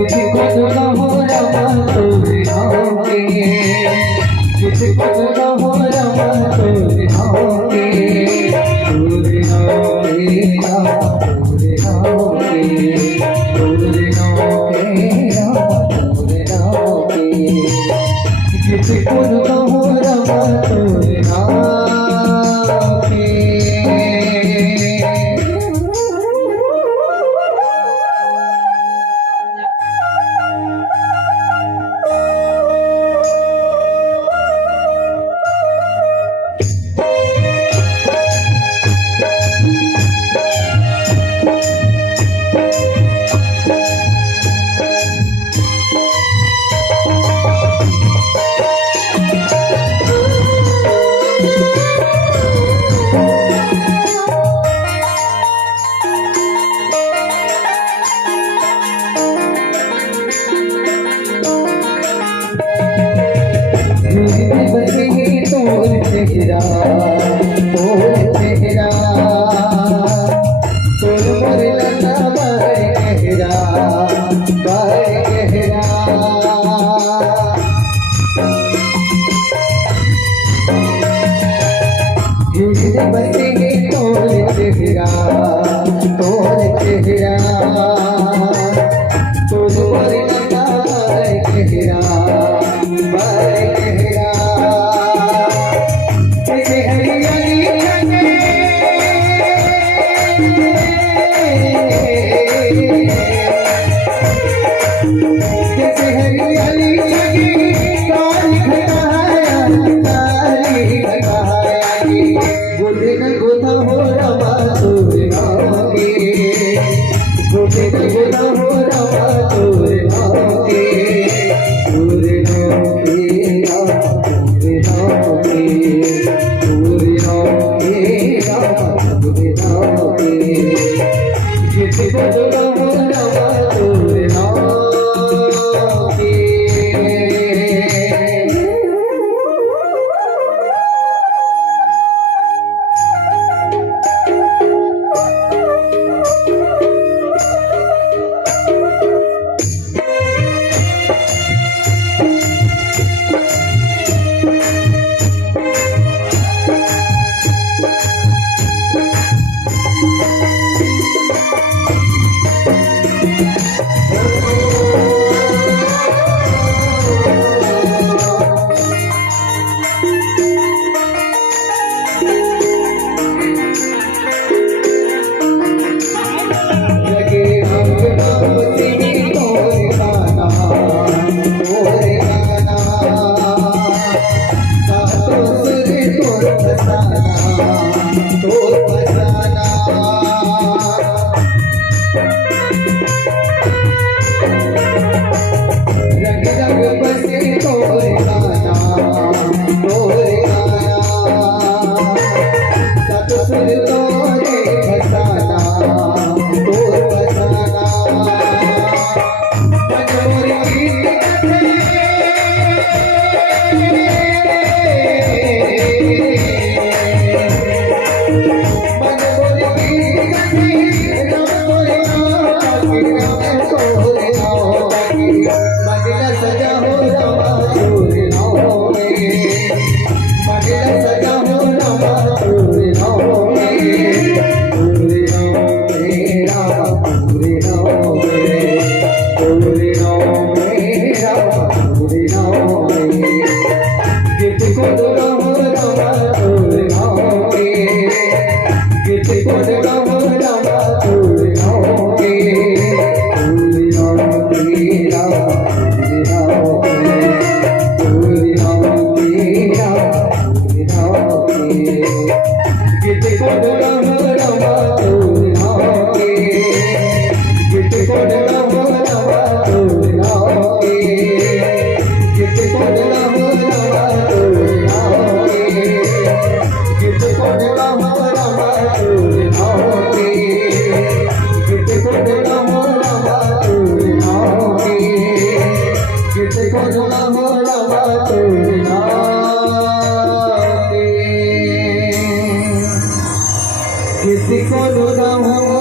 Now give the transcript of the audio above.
तुझको न हो रमा तोरे नाम के, तुझको न हो रमा तोरे नाम के, तोरे नाम के राम, तोरे नाम के, तोरे नाम के राम, तोरे नाम के, तुझको न हो रमा तोरे नाम के। चेहरा तोर चेहरा तोर मोर लला बड़ गहरा बड़ गहरा हिरदे बसे तोर चेहरा तोर चेहरा तोर मोर लला बड़ गहरा बड़ गहरा किसी को ना हो